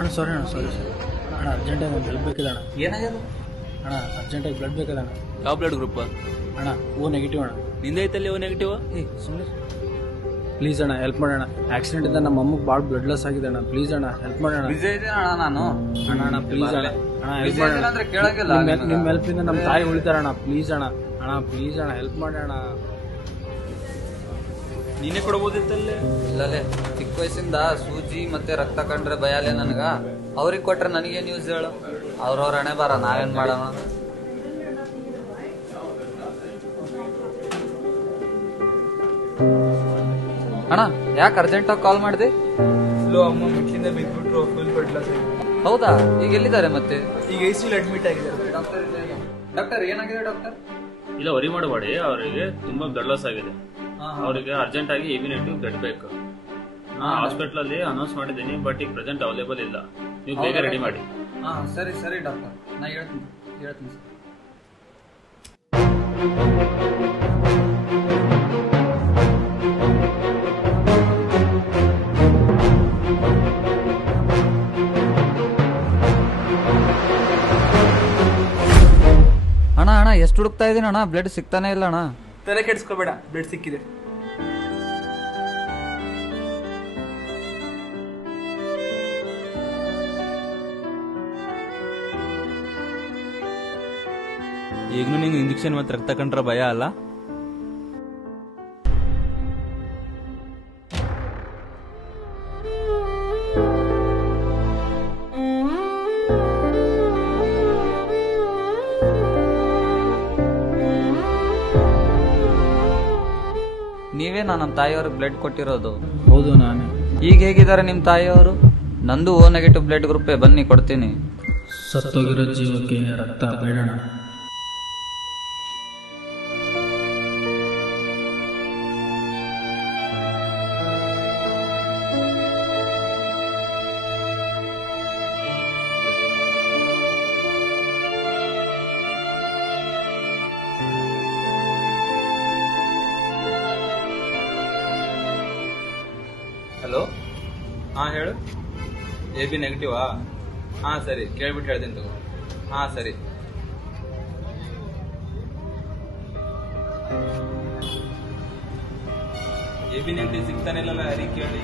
ಅಣ್ಣ ಸಾರಿ ಅಣ್ಣ ಅರ್ಜೆಂಟಾಗಿ ಒಂದು ಹೆಲ್ಪ್ ಬೇಕಿದೆ ಅಣ್ಣ. ಏನಾಗ್ಯದ? ಅಣ್ಣ ಅರ್ಜೆಂಟಾಗಿ ಬ್ಲಡ್ ಬೇಕಿದೆ ಅಣ್ಣ. ಯಾವ ಬ್ಲಡ್ ಗ್ರೂಪ್? ಅಣ್ಣ ಓ ನೆಗೆಟಿವ್ ಅಣ್ಣ. ನಿಂದೈತಲ್ಲಿ ಓ ನೆಗೆಟಿವ್? ಸುಮ್ಮನೆ ಪ್ಲೀಸ್ ಅಣ್ಣ ಹೆಲ್ಪ್ ಮಾಡೋಣ. ಆಕ್ಸಿಡೆಂಟಿಂದ ನಮ್ಮ ಅಮ್ಮಗೆ ಭಾಳ ಬ್ಲಡ್ ಲಾಸ್ ಆಗಿದೆ ಅಣ್ಣ. ಪ್ಲೀಸ್ ಅಣ್ಣ ಹೆಲ್ಪ್ ಮಾಡೋಣ. ಬಿಜಿ ಇದ್ದೀನಿ ಅಣ್ಣ ನಾನು. ಅಣ್ಣ ಪ್ಲೀಸ್ ಅಣ್ಣ ಹೆಲ್ಪ್ ಬಿಜಿ ಮಾಡೋಣ. ಅಂದ್ರೆ ಕೇಳಂಗಿಲ್ಲ. ನಿಮ್ಮ ಹೆಲ್ಪಿಂದ ನಮ್ಮ ತಾಯಿ ಉಳಿತಾರಣ್ಣ. ಪ್ಲೀಸ್ ಅಣ್ಣ ಪ್ಲೀಸ್ ಅಣ್ಣ ಹೆಲ್ಪ್ ಮಾಡೋಣ. ನೀನೇ ಕೊಡ್ಬೋದಿತ್ತಲ್ಲೇ. ಇಲ್ಲಲೇ ಚಿಕ್ಕ ವಯಸ್ಸಿಂದ ಸೂಜಿ ಮತ್ತೆ ರಕ್ತ ಕಂಡ್ರೆ ಭಯಾಲೆ ನನಗ. ಅವ್ರಿಗೆ ಕೊಟ್ರೆ ನನಗೆ ನ್ಯೂಸ್ ಹೇಳು. ಅವ್ರವ್ರ ಹಣೆ ಬಾರ, ನಾವೇನ್ ಮಾಡೋಣ. ಅಣ್ಣ ಯಾಕೆ ಅರ್ಜೆಂಟಾಗಿ ಕಾಲ್ ಮಾಡಿದೆ? ಅಮ್ಮ ಮೆಟ್ಲಿಂದ ಬಿದ್ಬಿಟ್ರು, ಫುಲ್ ಬ್ಲಡ್ ಲಾಸ್ ಆಗಿದೆ. ಹೌದಾ? ಈಗ ಎಲ್ಲಿದ್ದಾರೆ ಮತ್ತೆ? ಈಗ ಐಸಿಯುಲಿ ಅಡ್ಮಿಟ್ ಆಗಿದ್ದಾರೆ. ಡಾಕ್ಟರ್ ಏನಾಗಿದೆ ಡಾಕ್ಟರ್? ಇಲ್ಲ ವರಿ ಮಾಡಬೇಡಿ, ಅವರಿಗೆ ತುಂಬಾ ಬ್ಲಡ್ ಲಾಸ್ ಆಗಿದೆ. ಅವರಿಗೆ ಅರ್ಜೆಂಟ್ ಆಗಿ ಎಬಿ ನೆಗೆಟಿವ್ ಬ್ಲಡ್ ಬೇಕು. ಹಾಸ್ಪಿಟಲ್ ಅಲ್ಲಿ ಅನೌನ್ಸ್ ಮಾಡಿದ್ದೀನಿ, ಬಟ್ ಈಗ ಪ್ರೆಸೆಂಟ್ ಅವೈಲೇಬಲ್ ಇಲ್ಲ. ನೀವು ಬೇಗ ರೆಡಿ ಮಾಡಿ. ಹಾ ಸರಿ ಡಾಕ್ಟರ್, ನಾ ಹೇಳ್ತೀನಿ ಸರ್. ಅಣ್ಣ ಎಷ್ಟು ಹುಡುಕ್ತಾ ಇದೀನಿ ಅಣ್ಣ, ಬ್ಲಡ್ ಸಿಗ್ತಾನೆ ಇಲ್ಲ ಅಣ್ಣ. ತಲೆ ಕೆಡಿಸ್ಕೋಬೇಡ, ಬ್ಲಡ್ ಸಿಕ್ಕಿದೆ. ಈಗಲೂ ನಿಂಗೆ ಇಂಜೆಕ್ಷನ್ ಮತ್ತೆ ರಕ್ತ ಕಂಡ್ರೆ ಭಯ ಅಲ್ಲ? ನೀವೇನಾ ನಮ್ಮ ತಾಯಿಯವ್ರಿಗೆ ಬ್ಲಡ್ ಕೊಟ್ಟಿರೋದು? ಹೌದು ನಾನು. ಈಗ ಹೇಗಿದ್ದಾರೆ ನಿಮ್ಮ ತಾಯಿಯವರು? ನಂದು ಓ ನೆಗೆಟಿವ್ ಬ್ಲಡ್ ಗ್ರೂಪೇ, ಬನ್ನಿ ಕೊಡ್ತೀನಿ. ಸತ್ತೋಗಿರೋ ಜೀವಕ್ಕೆ ರಕ್ತ ಬೇಡಣ. ಹಲೋ, ಹಾಂ ಹೇಳು. ಎ ಬಿ ನೆಗೆಟಿವಾ? ಹಾಂ ಸರಿ, ಕೇಳ್ಬಿಟ್ಟು ಹೇಳ್ತೀನಿ ತಗೋ. ಹಾಂ ಸರಿ. ಎ ಬಿ ನೆಗೆಟಿವ್ ಸಿಗ್ತಾನೆ ಇಲ್ಲಲ್ಲ, ಯಾರಿಗೆ ಕೇಳಿ?